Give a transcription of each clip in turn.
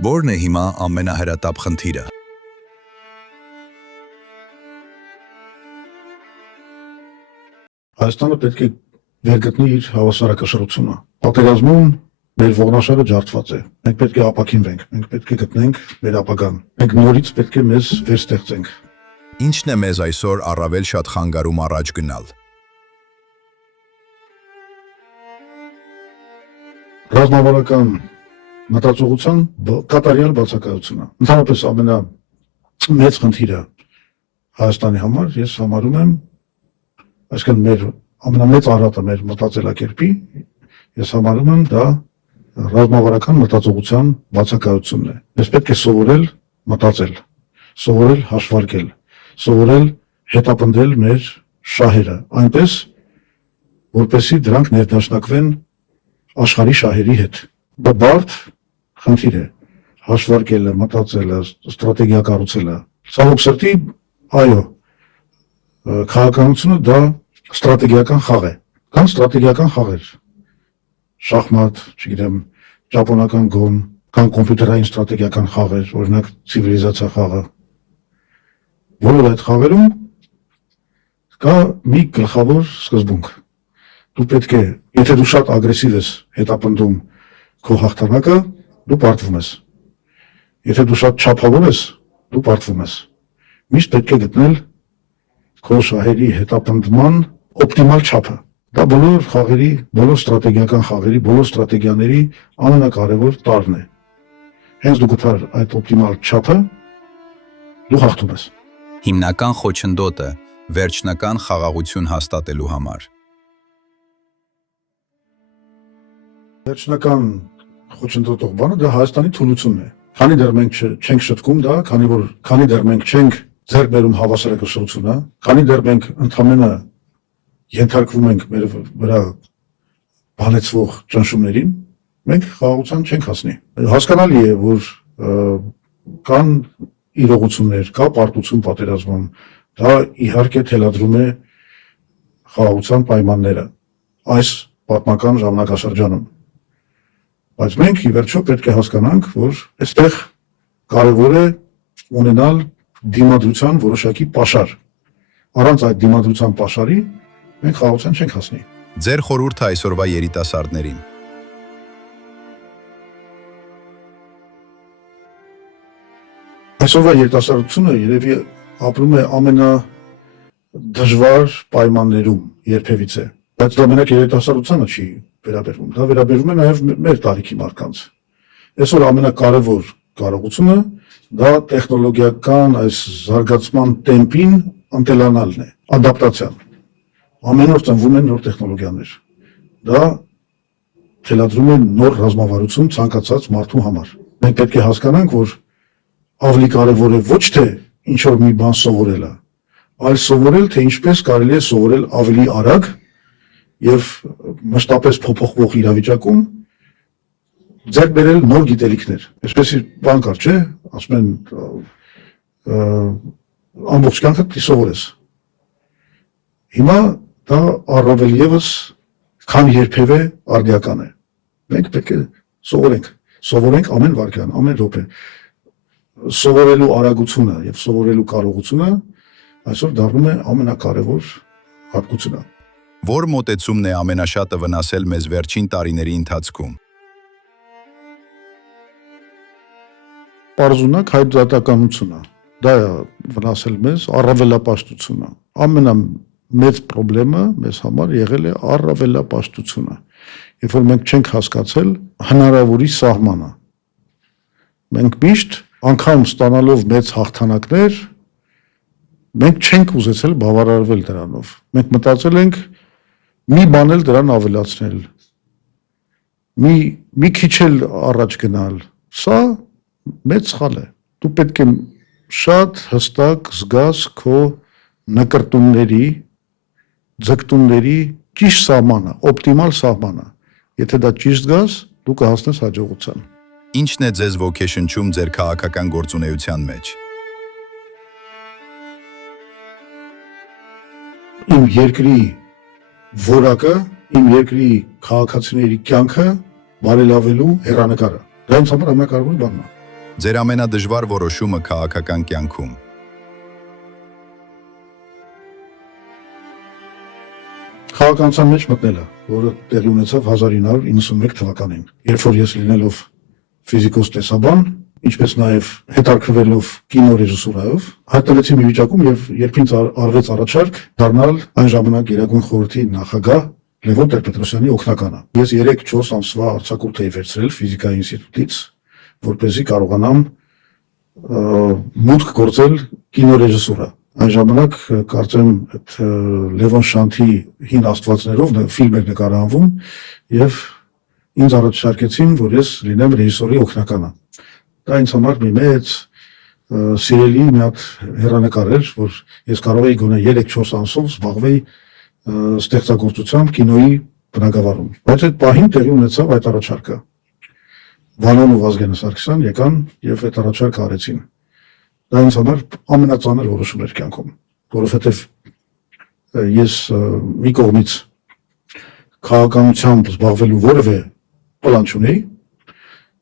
Որն է հիմա ամենահրատապ խնդիրը։ Հայաստանը պետք է վերգտնի իր հավասարակշռությունը։ Պատերազմում մեր ողնաշարը ջարդված է։ Մենք պետք է ապաքինվենք, մենք պետք է գտնենք մեր ապագան։ Մենք նորից պետք է մեզ վերստեղծենք։ Ինչն է մեզ այսօր առավել շատ խանգարում առաջ գնալ։ Ռազմավարական մտածողության կատարյալ բացակայությունը։ Ընդհանրապես ամենամեծ խնդիրը Հայաստանի համար ես համարում եմ, այսինքն մեր ամենամեծ արատը մեր մտածելակերպի, ես համարում եմ դա ռազմավարական մտածողության բացակայությունն է։ Ես պետք է սովորել մտածել, սովորել հաշվարկել, սովորել հետապնդել մեր շահերը, այնպես, որպեսզի դրանք ներդաշնակվեն աշխարհի շահերի հետ։ Դա բարդ խնդիր է, հաշվարկելը, մտածելը, ստրատեգիա կառուցելը։ Ցավոք սրտի, այո, քաղաքականությունը դա ստրատեգիական խաղ է։ Կան ստրատեգիական խաղեր, շախմատ, չգիտեմ, ճապոնական գոն, կան կոմպյուտերային ստրատեգիական խաղեր, օրինակ ցիվիլիզացիա խաղը։ Բոլոր այդ խաղերում կա մի գլխավոր սկզբունք։ Դու պետք է, եթե դու շատ ագրեսիվ ես հետապնդում քո հաղթանակը, դու պարտվում ես։ Եթե դու շատ չափավոր ես, դու պարտվում ես։ Միշտ պետք է գտնել քո շահերի հետապնդման օպտիմալ չափը։ Դա բոլոր խաղերի, բոլոր ստրատեգիական խաղերի, բոլոր ստրատեգիաների ամենակարևոր տարրն է։ Հենց դու գտար այդ օպտիմալ չափը, դու հաղթում ես։ Հիմնական խոչընդոտը վերջնական խաղաղություն հաստատելու համար։ Վերջնական խոչընդոտող բանը դա Հայաստանի թուլությունն է։ Քանի դեռ մենք չենք շտկում դա, քանի դեռ մենք չենք ձեռք բերում հավասարակշռությունը, քանի դեռ մենք ընդհանրապես ենթարկվում ենք մեր վրա բանեցվող ճնշումներին, մենք խաղաղության չենք հասնի։ Հասկանալի է, որ կան իրողություններ, կա պարտություն պատերազմում, դա իհարկե թելադրում է խաղաղության պայմանները այս պատմական ժամանակաշրջանում։ Բայց մենք ի վերջո պետք է հասկանանք, որ այստեղ կարևոր է ունենալ դիմադրության որոշակի պաշար։ Առանց այդ դիմադրության պաշարի մենք խաղաղության չենք հասնի։ Ձեր խորհուրդը այսօրվա երիտասարդներին։ Այսօրվա երիտասարդությունը երևի ապրում է ամենադժվար պայմաններում երբևիցե, բայց դա մենակ երիտասարդությանը չի վերաբերվում, դա վերաբերվում է նաև մեր տարիքի մարդկանց։ Այսօր ամենակարևոր կարողությունը դա տեխնոլոգիական այս զարգացման տեմպին ընտելանալն է, ադապտացիան։ Ամեն օր ծնվում են նոր տեխնոլոգիաներ։ Դա թելադրում է նոր ռազմավարություն ցանկացած մարդու համար։ Մենք պետք է հասկանանք, որ ավելի կարևոր է ոչ թե ինչ որ մի բան սովորելը, այլ սովորել, թե ինչպես կարելի է սովորել ավելի արագ եւ մշտապես փոփոխվող իրավիճակում ձեռք բերել նոր գիտելիքներ։ Այսպես բան կար, չէ՞, ասում են ամբողջ կյանքդ պիտի սովորես։ Հիմա դա առավել եւս քան երբևէ արդիական է։ Մենք պետք է սովորենք ամեն վայրկյան, ամեն րոպե։ Սովորելու արագությունը եւ սովորելու կարողությունը այսօր դառնում է ամենակարևոր հատկությունը։ Որ մոտեցումն է ամենաշատը վնասել մեզ վերջին տարիների ընթացքում։ Պարզունակ հայտարարականությունը, դա է վնասել մեզ առավելապաշտությունը։ Ամենամեծ խնդրը մեզ համար եղել է առավելապաշտությունը։ Երբ որ մենք չենք հասկացել հնարավորի սահմանը։ Մենք միշտ անգամ ստանալով մեծ հաղթանակներ, մենք չենք ուզեցել բավարարվել դրանով։ Մենք մտածել ենք մի բան էլ դրան ավելացնել, մի քիչ էլ առաջ գնալ։ Սա մեծ սխալ է։ Դու պետք է շատ հստակ զգաս քո նկրտումների, ձգտումների ճիշտ սահմանը, օպտիմալ սահմանը։ Եթե դա ճիշտ զգաս, դու կհասնես հաջողության։ Ինչն է ձեզ ոգեշնչում ձեր քաղաքական գործունեության մեջ։ Իմ երկրի որակը, իմ երկրի քաղաքացիների կյանքը բարելավելու հեռանկարը։ Դա ինձ համար ամենակարևոր բանն է։ Ձեր ամենադժվար որոշումը քաղաքական կյանքում։ Քաղաքականության մեջ մտնելը, որը տեղի ունեցավ 1991 թվականին, երբ որ ես լինելով ֆիզիկոս տեսաբան, ինչպես նաև հետաքրքրվելով կինոռեժիսուրայով, հայտնվեցի մի վիճակում, երբ ինձ արվեց առաջարկ դառնալ այն ժամանակ Գերագույն խորհրդի նախագահ Լևոն Տեր-Պետրոսյանի օգնականը։ Ես 3-4 ամսվա արձակուրդ էի վերցրել ֆիզիկայի ինստիտուտից, որպեսզի կարողանամ մուտք գործել կինոռեժիսուրա։ Այն ժամանակ կարծեմ այդ Լևոն Շանթի հին աստվածներով ֆիլմ էր նկարահանվում եւ ինձ առաջարկեցին, որ ես լինեմ ռեժիսորի օգնականը։ Դա ինձ համար մի մեծ սիրելի մի հատ հեռանկար էր, որ ես կարող էի գոնե 3-4 ամսով զբաղվեի ստեղծագործությամբ կինոյի բնագավառում։ Բայց այդ պահին տեղի ունեցավ այդ առաջարկը։ Վանոն ու Վազգենը Սարգսյան եկան եւ այդ առաջարկը արեցին։ Դա ինձ համար ամենածանր որոշում էր կյանքում, որովհետեւ ես մի կողմից քաղաքականությամբ զբաղվելու որևէ պլան չունեի,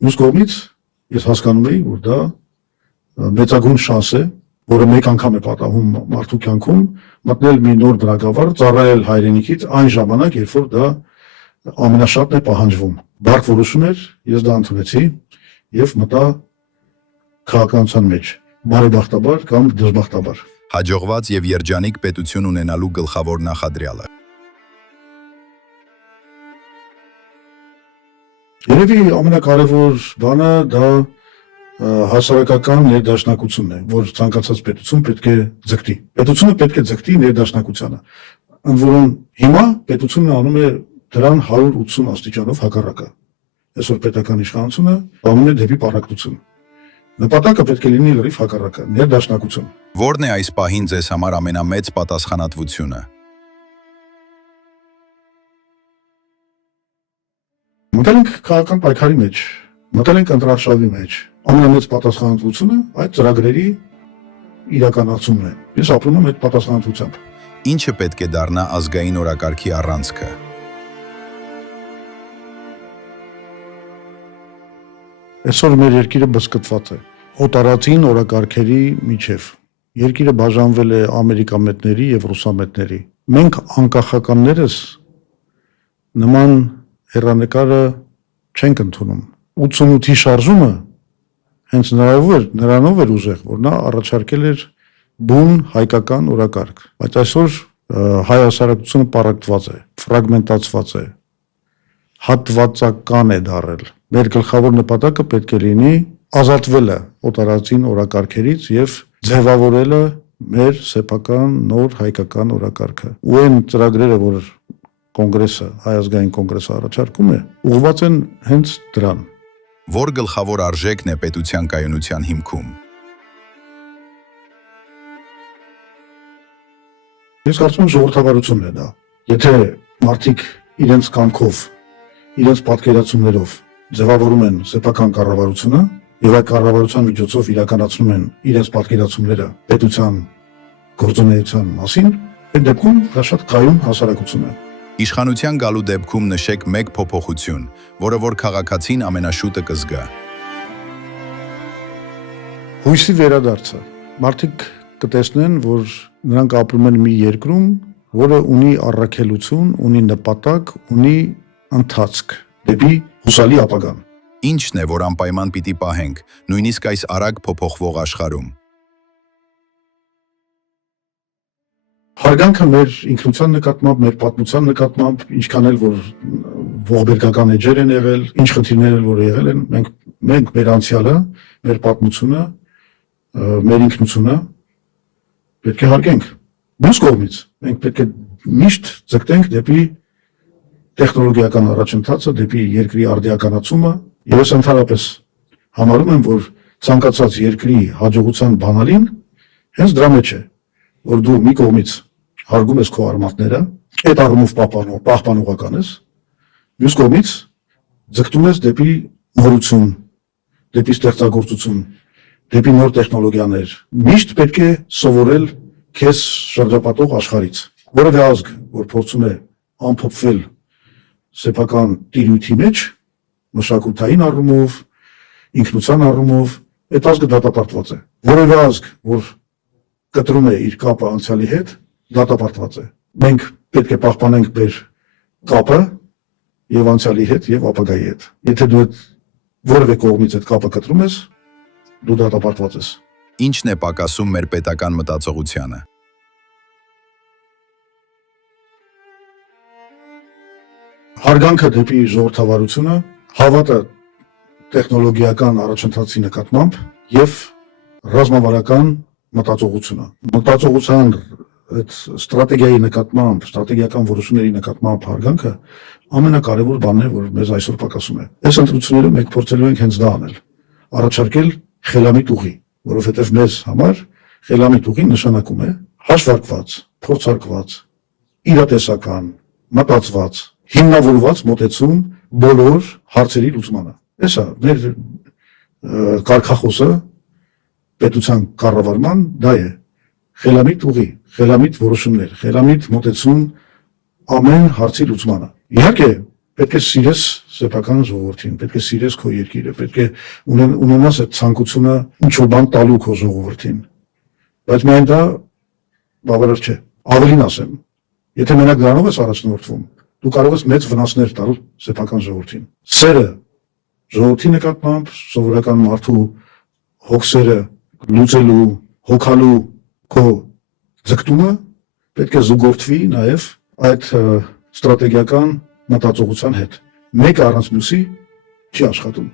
մյուս կողմից ես հասկանում էի, որ դա մեծագույն շանս է, որը մեկ անգամ է պատահում մարդու կյանքում, մտնել մի նոր բնակավար, ծառայել հայրենիքից այն ժամանակ, երբ որ դա ամենաշատն է պահանջվում։ Բարդ որոշում էր, ես դա ընդունեցի եւ մտա քաղաքականության մեջ, բարեբախտաբար կամ դժբախտաբար։ Հաջողված եւ երջանիկ պետություն ունենալու գլխավոր նախադրյալը։ Երևի ամենակարևոր բանը դա հասարակական ներդաշնակությունն է, որ ցանկացած պետություն պետք է ձգտի։ Պետությունը պետք է ձգտի ներդաշնակությանը։ Ընդ որում հիմա պետությունը անում է դրան 180 աստիճանով հակառակը։ Այսօր պետական իշխանությունը անում է դեպի պառակտություն։ Նպատակը պետք է լինի լրիվ հակառակը, ներդաշնակություն։ Որն է այս պահին ձեզ համար ամենամեծ պատասխանատվությունը։ Մտել ենք քաղաքական պայքարի մեջ, մտել ենք ընտրարշավի մեջ։ Ամենամեծ պատասխանատվությունը այդ ծրագրերի իրականացումն է։ Ես ապրում եմ այդ պատասխանատվությամբ։ Ինչը պետք է դառնա ազգային օրակարգի առանցքը։ Այսօր մեր երկիրը բզկտված է օտարածին օրակարգերի միջև։ Երկիրը բաժանվել է ամերիկամետների եւ ռուսամետների։ Մենք անկախականներս նման հեռանկարը չենք ընդունում։ 88-ի շարժումը հենց նրանով էր ուժեղ, որ նա առաջարկել էր բուն հայկական օրակարգ, բայց այսօր հայ հասարակությունը պառակտված է, ֆրագմենտացված է, հատվածական է դարել։ Մեր գլխավոր նպատակը պետք է լինի ազատվելը օտարածին օրակարգերից եւ ձևավորելը մեր սեփական նոր հայկական օրակարգը։ Ու այն ծրագրերը, որ կոնգրեսը, հայ ազգային կոնգրեսը առաջարկում է, ուղղված են հենց դրան։ Որ գլխավոր արժեքն է պետության կայունության հիմքում։ Ես կարծում եմ ժողովրդավարությունն է դա։ Եթե մարդիկ իրենց կամքով, իրենց պատկերացումներով ձևավորում են սեփական կառավարությունը եւ այդ կառավարության միջոցով իրականացնում են իրենց պատկերացումները պետության գործունեության մասին, այդ դեպքում դա շատ կայուն հասարակություն է։ Իշխանության գալու դեպքում նշեք մեկ փոփոխություն, որը որ քաղաքացին ամենաշուտը կզգա։ Հույսի վերադարձը։ Մարդիկ կտեսնեն, որ նրանք ապրում են մի երկրում, որը ունի առաքելություն, ունի նպատակ, ունի ընթացք դեպի հուսալի ապագան։ Ինչն է, որ անպայման պիտի պահենք, նույնիսկ այս արագ փոփոխվող աշխարհում։ Հարգանքը մեր ինքնության նկատմամբ, մեր պատմության նկատմամբ, ինչքան էլ որ ողբերգական էջեր են եղել, ինչ խնդիրներ են որ եղել են, մենք մեր անցյալը, մեր պատմությունը, մեր ինքնությունը պետք է հարգենք։ Մյուս կողմից մենք պետք է միշտ ձգտենք դեպի տեխնոլոգիական առաջընթացը, դեպի երկրի արդիականացումը, եւ ես ընդհանրապես համարում եմ, որ ցանկացած երկրի հաջողության բանալին հենց դրա մեջ է, որ դու մի կողմից հարգում ես քո արմատները, այդ առումով պահպանողական ես, մյուս կողմից ձգտում ես դեպի նորություն, դեպի ստեղծագործություն, դեպի նոր տեխնոլոգիաներ։ Միշտ պետք է սովորել քեզ շրջապատող աշխարհից։ Որևէ ազգ, որ փորձում է ամփոփվել սեփական տիրույթի մեջ, մշակութային առումով, ինքնության առումով, այդ ազգը դատապարտված է։ Որևէ ազգ, որ կտրում է իր կապը անցյալի հետ, դատապարտված է։ Մենք պետք է պահպանենք մեր կապը եւ անցյալի հետ եւ ապագայի հետ։ Եթե դու որևէ կողմից այդ կապը կտրում ես, դու դատապարտված ես։ Ինչն է պակասում մեր պետական մտածողությանը։ Հարգանքը դեպի ժողովրդավարությունը, հավատը տեխնոլոգիական առաջընթացի նկատմամբ եւ ռազմավարական մտածողությունը։ Մտածողության այդ ստրատեգիայի նկատմամբ, ստրատեգիական որոշումների նկատմամբ հարգանքը ամենակարևոր բանն է, որ մեզ այսօր պակասում է։ Այս ընտրություններում մենք փորձելու ենք հենց դա անել, առաջարկել խելամիտ ուղի, որովհետեւ մեզ համար խելամիտ ուղին նշանակում է հաշվարկված, փորձարկված, իրատեսական, մտածված, հիմնավորված մոտեցում բոլոր հարցերի լուծմանը։ Էսա մեր կարգախոսը պետության կառավարման դա է։ Խելամիտ ուղի, խելամիտ որոշումներ, խելամիտ մոտեցում ամեն հարցի լուծմանը։ Իհարկե, պետք է սիրես սեփական ժողովրդին, պետք է սիրես քո երկիրը, պետք է ունենաս այդ ցանկությունը ինչ-որ բան տալու քո ժողովրդին։ Բայց միայն դա բավարար չէ։ Ավելին ասեմ, եթե մենակ դրանով ես առաջնորդվում, դու կարող ես մեծ վնասներ տալ սեփական ժողովրդին։ Սերը ժողովրդի նկատմամբ, սովորական մարդու հոգսերը լուծելու, հոգալու քո ձգտումը պետք է զուգորդվի նաև այդ ստրատեգիական մտածողության հետ։ Մեկը առանց մյուսի չի աշխատում։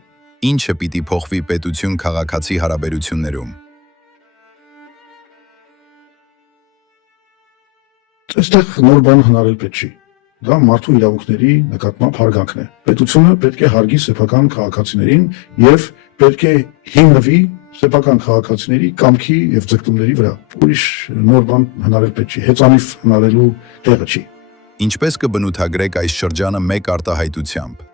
Ինչը պիտի փոխվի պետություն-քաղաքացի հարաբերություններում։ Այստեղ նոր բան հնարել պետք չի։ Դա մարդու իրավունքների նկատմամբ հարգանքն է։ Պետությունը պետք է հարգի սեփական քաղաքացիներին եւ պետք է հիմնվի սեփական քաղաքացիների կամքի եւ ձգտումների վրա։ Ուրիշ նոր բան հնարել պետք չի, հեծանիվ հնարելու տեղը չի։ Ինչպես կբնութագրեք այս շրջանը մեկ արտահայտությամբ։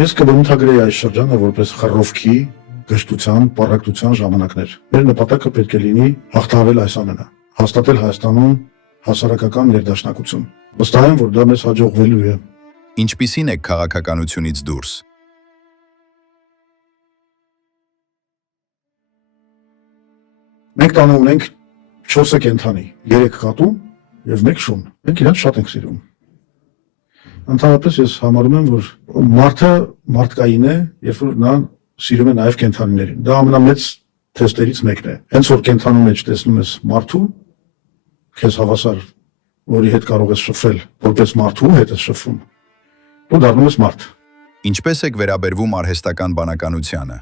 Ես կբնութագրեի այս շրջանը որպես խռովքի, գժտության, պառակտության ժամանակներ։ Մեր նպատակը պետք է լինի հաղթահարել այս ամենը, հաստատել Հայաստանում հասարակական ներդաշնակություն։ Վստահ եմ, որ դա մեզ հաջողվելու է։ Ինչպիսին է քաղաքականությունից դուրս։ Մենք տանը ունենք 4 կենդանի, 3 կատու եւ 1 շուն։ Մենք իրանց շատ ենք սիրում։ Ընդհանրապես ես համարում եմ, որ մարդը մարդկային է, երբ որ նա սիրում է նաև կենդանիներին։ Դա ամենամեծ թեստերից մեկն է։ Հենց որ կենդանու մեջ տեսնում ես մարդու, քեզ հավասար, որի հետ կարող ես շփվել, որպես մարդու հետ ես շփվում, դու դառնում ես մարդ։ Ինչպես եք վերաբերվում արհեստական բանականությանը։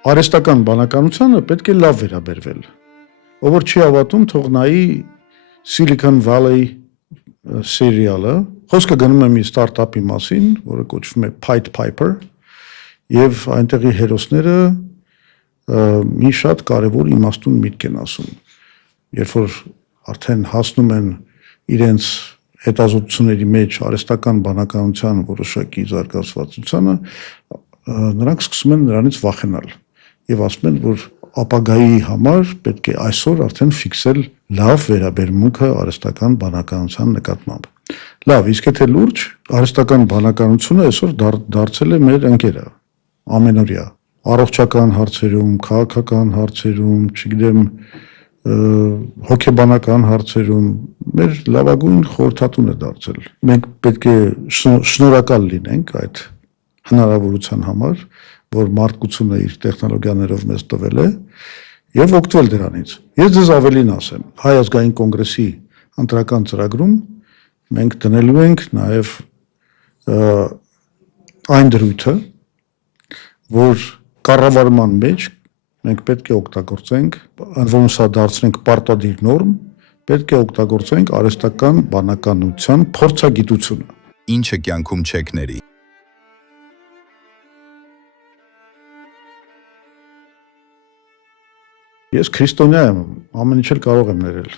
Արհեստական բանականությանը պետք է լավ վերաբերվել։ Ով որ չի հավատում, թող նայի Silicon Valley սերիալը, խոսքը գնում է մի ստարտափի մասին, որը կոչվում է Pied Piper, եւ այնտեղի հերոսները մի շատ կարևոր իմաստուն միտք են ասում։ Երբ որ արդեն հասնում են իրենց հետազոտությունների մեջ արհեստական բանականության որոշակի զարգացվածությանը, նրանք սկսում են նրանից վախենալ եւ ասում են, որ ապագայի համար պետք է այսօր արդեն ֆիքսել լավ վերաբերմունքը արհեստական բանականության նկատմամբ։ Լավ, իսկ եթե լուրջ, արհեստական բանականությունը այսօր դարձել է մեր ընկերը, ամենօրյա, առողջական հարցերում, քաղաքական հարցերում, չգիտեմ, հոգեբանական հարցերում մեր լավագույն խորհրդատուն է դարձել։ Մենք պետք է շնորհակալ լինենք այդ հնարավորության համար, որ մարդկությունը իր տեխնոլոգիաներով մեզ տվել է եւ օգտվել դրանից։ Ես ձեզ ավելին ասեմ, Հայ ազգային կոնգրեսի ընտրական ծրագրում մենք դնելու ենք նաեւ այն դրույթը, որ կառավարման մեջ մենք պետք է օգտագործենք, ոնց սա դարձնենք պարտադիր նորմ, պետք է օգտագործենք արհեստական բանականության փորձագիտությունը։ Ինչը կյանքում չեք ների։ Ես քրիստոնյա եմ, ամեն ինչ էլ կարող եմ ներել։